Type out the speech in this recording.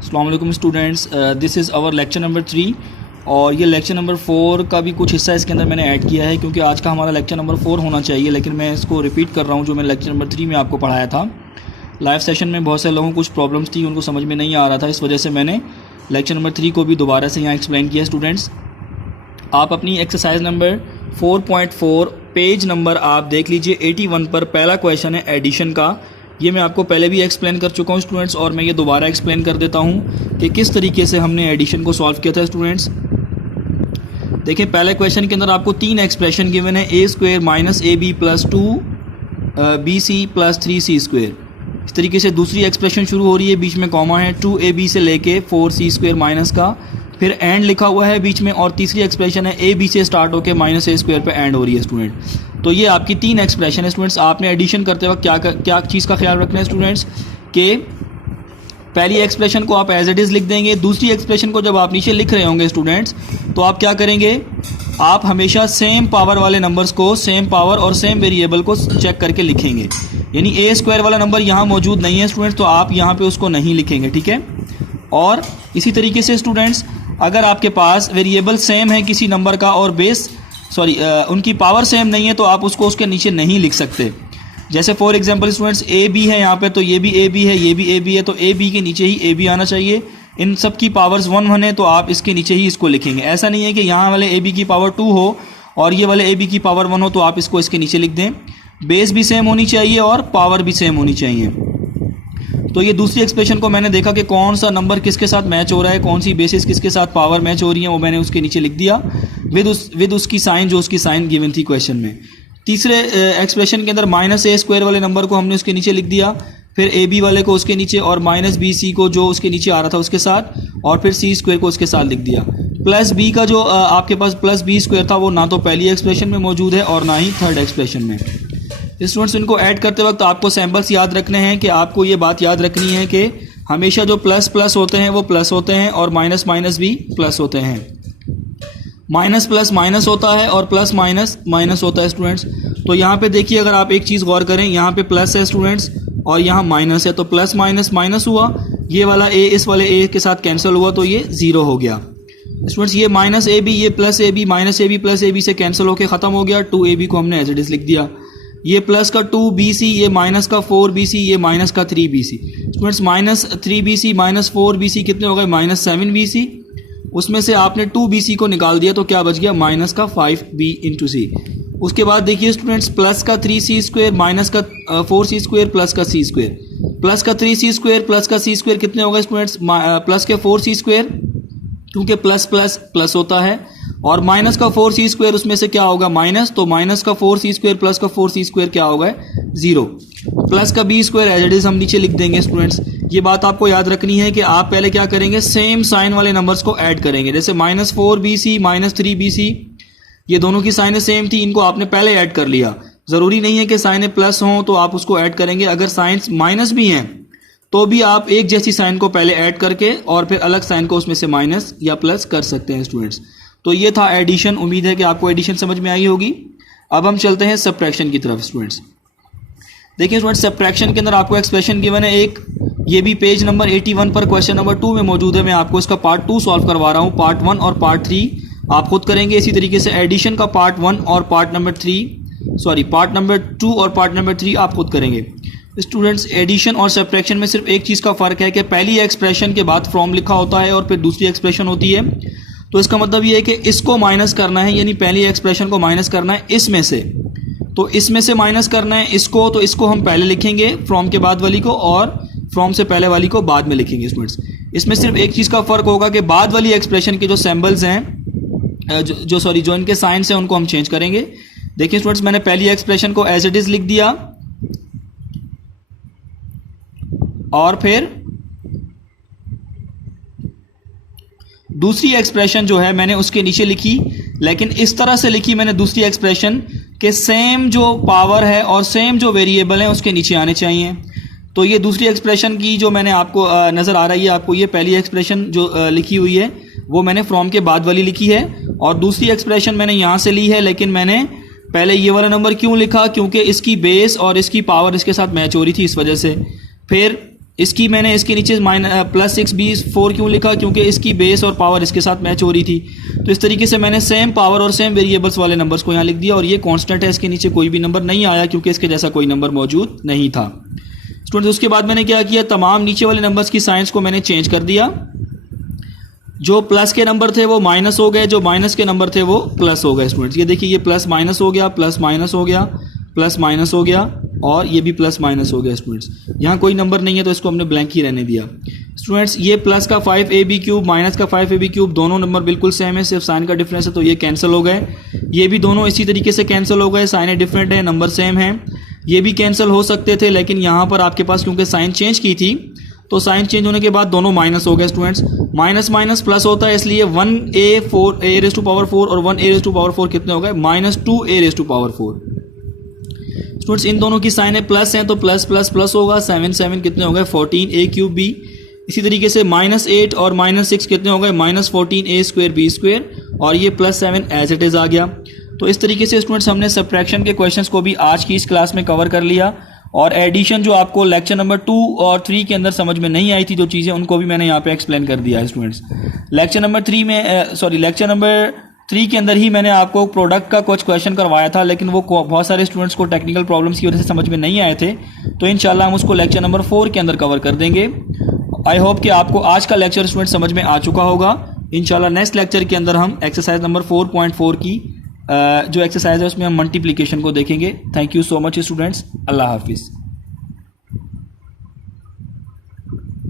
अस्सलाम वालेकुम students, this is our lecture number 3 और ये लेक्चर नंबर 4 का भी कुछ हिस्सा इसके अंदर मैंने ऐड किया है क्योंकि आज का हमारा लेक्चर नंबर 4 होना चाहिए, लेकिन मैं इसको रिपीट कर रहा हूँ जो मैंने लेक्चर नंबर 3 में आपको पढ़ाया था। लाइव सेशन में बहुत से लोगों को कुछ प्रॉब्लम्स थी, उनको समझ में नहीं आ रहा था, इस वजह से मैंने लेक्चर नंबर 3 को भी दोबारा से यहाँ एक्सप्लेन किया। स्टूडेंट्स, आप अपनी एक्सरसाइज नंबर 4.4 पेज नंबर आप देख लीजिए 81 पर पहला क्वेश्चन है एडिशन का। ये मैं आपको पहले भी एक्सप्लेन कर चुका हूँ स्टूडेंट्स, और मैं ये दोबारा एक्सप्लेन कर देता हूँ कि किस तरीके से हमने एडिशन को सॉल्व किया था। स्टूडेंट्स देखिए, पहले क्वेश्चन के अंदर आपको 3 एक्सप्रेशन गिवन है, a square minus a b plus 2 BC प्लस 3C स्क्वायर। इस तरीके से दूसरी एक्सप्रेशन शुरू हो रही है, बीच में कॉमा है, 2AB से लेके 4C स्क्वायर माइनस का, फिर एंड लिखा हुआ है बीच में, और तीसरी एक्सप्रेशन है AB से स्टार्ट होकर माइनस A स्क्वायर पे एंड हो रही है। स्टूडेंट तो ये आपकी 3 एक्सप्रेशन है। स्टूडेंट्स आपने एडिशन करते वक्त क्या चीज़ का ख्याल रखना है स्टूडेंट्स, कि पहली एक्सप्रेशन को आप एज इट इज़ लिख देंगे, दूसरी एक्सप्रेशन को जब आप नीचे लिख रहे होंगे स्टूडेंट्स तो आप क्या करेंगे, आप हमेशा सेम पावर वाले नंबर्स को, सेम पावर और सेम वेरिएबल को चेक करके लिखेंगे। यानी A स्क्वायर वाला नंबर यहाँ मौजूद नहीं है स्टूडेंट्स, तो आप यहाँ पे उसको नहीं लिखेंगे, ठीक है। और इसी तरीके से स्टूडेंट्स अगर आपके पास वेरिएबल सेम है किसी नंबर का और उनकी पावर सेम नहीं है तो आप उसको उसके नीचे नहीं लिख सकते। जैसे for example students a b है यहाँ पे, तो ये भी ए बी है, ये भी ए बी है, तो ए बी के नीचे ही ए बी आना चाहिए। इन सब की पावर्स 1 है तो आप इसके नीचे ही इसको लिखेंगे। ऐसा नहीं है कि यहाँ वाले ए बी की पावर 2 हो और ये वाले ए बी की पावर 1 हो तो आप इसको इसके नीचे लिख दें। बेस भी सेम होनी चाहिए और पावर भी सेम होनी चाहिए। तो ये दूसरी एक्सप्रेशन को मैंने देखा कि कौन सा नंबर किसके साथ मैच हो रहा है, कौन सी बेसिस किसके साथ पावर मैच हो रही है, वो मैंने उसके नीचे लिख दिया विद उसकी साइन, जो उसकी साइन गिवन थी क्वेश्चन में। तीसरे एक्सप्रेशन के अंदर माइनस ए स्क्वायर वाले नंबर को हमने उसके नीचे लिख दिया, फिर ए बी वाले को उसके नीचे, और माइनस बी सी को जो उसके नीचे आ रहा था उसके साथ, और फिर सी स्क्वायर को उसके साथ लिख दिया। प्लस बी का जो आपके पास प्लस बी स्क्वायर था वो ना तो पहली एक्सप्रेशन में मौजूद है और ना ही थर्ड एक्सप्रेशन में। स्टूडेंट्स इनको ऐड करते वक्त आपको सैम्पल्स याद रखने हैं कि आपको ये बात याद रखनी है कि हमेशा जो प्लस प्लस होते हैं वो प्लस होते हैं और माइनस माइनस भी प्लस होते हैं। माइनस प्लस माइनस होता है और प्लस माइनस माइनस होता है स्टूडेंट्स। तो यहाँ पे देखिए, अगर आप एक चीज़ गौर करें, यहाँ पे प्लस है स्टूडेंट्स और यहाँ माइनस है, तो प्लस माइनस माइनस हुआ, ये वाला ए इस वाले ए के साथ कैंसिल हुआ तो ये 0 हो गया। स्टूडेंट्स ये माइनस ए बी, ये plus a b, minus a b plus a b से कैंसिल होकर ख़त्म हो गया। 2AB को हमने एज इट इज़ लिख दिया। ये प्लस का 2BC, ये माइनस का 4BC, ये माइनस का 3BC। Students minus 3BC minus 4BC कितने हो गए, माइनस 7BC। उसमें से आपने 2BC को निकाल दिया तो क्या बच गया, माइनस का 5B इंटू सी। उसके बाद देखिए स्टूडेंट्स, प्लस का 3C स्क्वायर माइनस का 4C स्क्वायर प्लस का C स्क्वायर, प्लस का 3C स्क्वायर प्लस का C स्क्वायर कितने हो गए स्टूडेंट्स, प्लस के 4C स्क्वायर, क्योंकि प्लस प्लस प्लस होता है, और माइनस का 4C स्क्वायर उसमें से क्या होगा, माइनस, तो माइनस का 4C स्क्वायर प्लस का 4C स्क्वायर क्या होगा, 0। प्लस का B square as it is हम नीचे लिख देंगे। स्टूडेंट्स ये बात आपको याद रखनी है कि आप पहले क्या करेंगे, सेम साइन वाले नंबर्स को ऐड करेंगे। जैसे माइनस 4BC माइनस 3BC, ये दोनों की साइनें सेम थी, इनको आपने पहले ऐड कर लिया। ज़रूरी नहीं है कि साइनें प्लस हों तो आप उसको ऐड करेंगे, अगर साइंस माइनस भी हैं तो भी आप एक जैसी साइन को पहले ऐड करके और फिर अलग साइन को उसमें से माइनस या प्लस कर सकते हैं स्टूडेंट्स। तो ये था एडिशन। उम्मीद है कि आपको एडिशन समझ में आई होगी। अब हम चलते हैं सब्ट्रैक्शन की तरफ। स्टूडेंट्स देखिए स्टूडेंट्स, सब्ट्रैक्शन के अंदर आपको एक्सप्रेशन गिवन है एक, ये भी पेज नंबर 81 पर क्वेश्चन नंबर 2 में मौजूद है। मैं आपको इसका पार्ट 2 सॉल्व करवा रहा हूँ, पार्ट 1 और पार्ट 3 आप खुद करेंगे। इसी तरीके से एडिशन का पार्ट 1 और पार्ट नंबर 2 और पार्ट नंबर 3 आप खुद करेंगे। स्टूडेंट्स एडिशन और सब्ट्रैक्शन में सिर्फ एक चीज़ का फ़र्क है कि पहली एक्सप्रेशन के बाद फ्रॉम लिखा होता है और फिर दूसरी एक्सप्रेशन होती है। तो इसका मतलब ये है कि इसको माइनस करना है, यानी पहली एक्सप्रेशन को माइनस करना है इसमें से, तो इसमें से माइनस करना है इसको, तो इसको हम पहले लिखेंगे फ्रॉम के बाद वाली को, और फ्रॉम से पहले वाली को बाद में लिखेंगे। स्टूडेंट्स इसमें सिर्फ एक चीज़ का फ़र्क होगा कि बाद वाली एक्सप्रेशन के जो सिंबल्स हैं, जो इनके साइंस हैं, उनको हम चेंज करेंगे। देखिए स्टूडेंट्स, मैंने पहली एक्सप्रेशन को एज इट इज़ लिख दिया और फिर दूसरी एक्सप्रेशन जो है मैंने उसके नीचे लिखी, लेकिन इस तरह से लिखी मैंने दूसरी एक्सप्रेशन के सेम जो पावर है और सेम जो वेरिएबल है उसके नीचे आने चाहिए। तो ये दूसरी एक्सप्रेशन की जो मैंने आपको नज़र आ रही है आपको, ये पहली एक्सप्रेशन जो लिखी हुई है वो मैंने फ्रॉम के बाद वाली लिखी है, और दूसरी एक्सप्रेशन मैंने यहाँ से ली है, लेकिन मैंने पहले ये वाला नंबर क्यों लिखा, क्योंकि इसकी बेस और इसकी पावर इसके साथ मैच हो रही थी, इस वजह से। फिर इसकी मैंने इसके नीचे +6b4 क्यों लिखा, क्योंकि इसकी बेस और पावर इसके साथ मैच हो रही थी। तो इस तरीके से मैंने सेम पावर और सेम वेरिएबल्स वाले नंबर्स को यहाँ लिख दिया, और ये कांस्टेंट है, इसके नीचे कोई भी नंबर नहीं आया क्योंकि इसके जैसा कोई नंबर मौजूद नहीं था। स्टूडेंट्स उसके बाद मैंने क्या किया, तमाम नीचे वाले नंबर्स की साइंस को मैंने चेंज कर दिया। जो प्लस के नंबर थे वो माइनस हो गए, जो माइनस के नंबर थे वो प्लस हो गए। स्टूडेंट्स ये देखिए, ये प्लस माइनस हो गया, प्लस माइनस हो गया, प्लस माइनस हो गया, और ये भी प्लस माइनस हो गया। स्टूडेंट्स यहाँ कोई नंबर नहीं है तो इसको हमने ब्लैंक ही रहने दिया। स्टूडेंट्स ये प्लस का 5ab³ माइनस का 5ab³ दोनों नंबर बिल्कुल सेम है, सिर्फ साइन का डिफरेंस है, तो ये कैंसिल हो गए। ये भी दोनों इसी तरीके से कैंसिल हो गए, साइन डिफरेंट है, नंबर सेम है। ये भी कैंसिल हो सकते थे, लेकिन यहाँ पर आपके पास क्योंकि साइन चेंज की थी तो साइन चेंज होने के बाद दोनों माइनस हो गए। स्टूडेंट्स माइनस माइनस प्लस होता है, इसलिए 1a⁴ और 1a⁴ कितने हो गए, -2a⁴। स्टूडेंट्स इन दोनों की साइन है प्लस है तो प्लस प्लस प्लस होगा, 7 7 कितने हो गए 14a³ इसी तरीके से -8 और -6 कितने हो गए -14a²b², और ये +7 एज इट इज आ गया। तो इस तरीके से स्टूडेंट्स हमने सब्ट्रैक्शन के क्वेश्चंस को भी आज की इस क्लास में कवर कर लिया, और एडिशन जो आपको लेक्चर नंबर 2 और 3 के अंदर समझ में नहीं आई थी जो चीज़ें, उनको भी मैंने यहाँ पे एक्सप्लेन कर दिया है स्टूडेंट्स। लेक्चर नंबर 3 के अंदर ही मैंने आपको प्रोडक्ट का कुछ क्वेश्चन करवाया था, लेकिन वो बहुत सारे स्टूडेंट्स को टेक्निकल प्रॉब्लम्स की वजह से समझ में नहीं आए थे, तो इंशाल्लाह हम उसको लेक्चर नंबर 4 के अंदर कवर कर देंगे। आई होप कि आपको आज का लेक्चर स्टूडेंट समझ में आ चुका होगा। इंशाल्लाह नेक्स्ट लेक्चर के अंदर हम एक्सरसाइज नंबर 4.4 की जो एक्सरसाइज है उसमें हम मल्टीप्लिकेशन को देखेंगे। Thank you so much students, अल्लाह हाफिज़।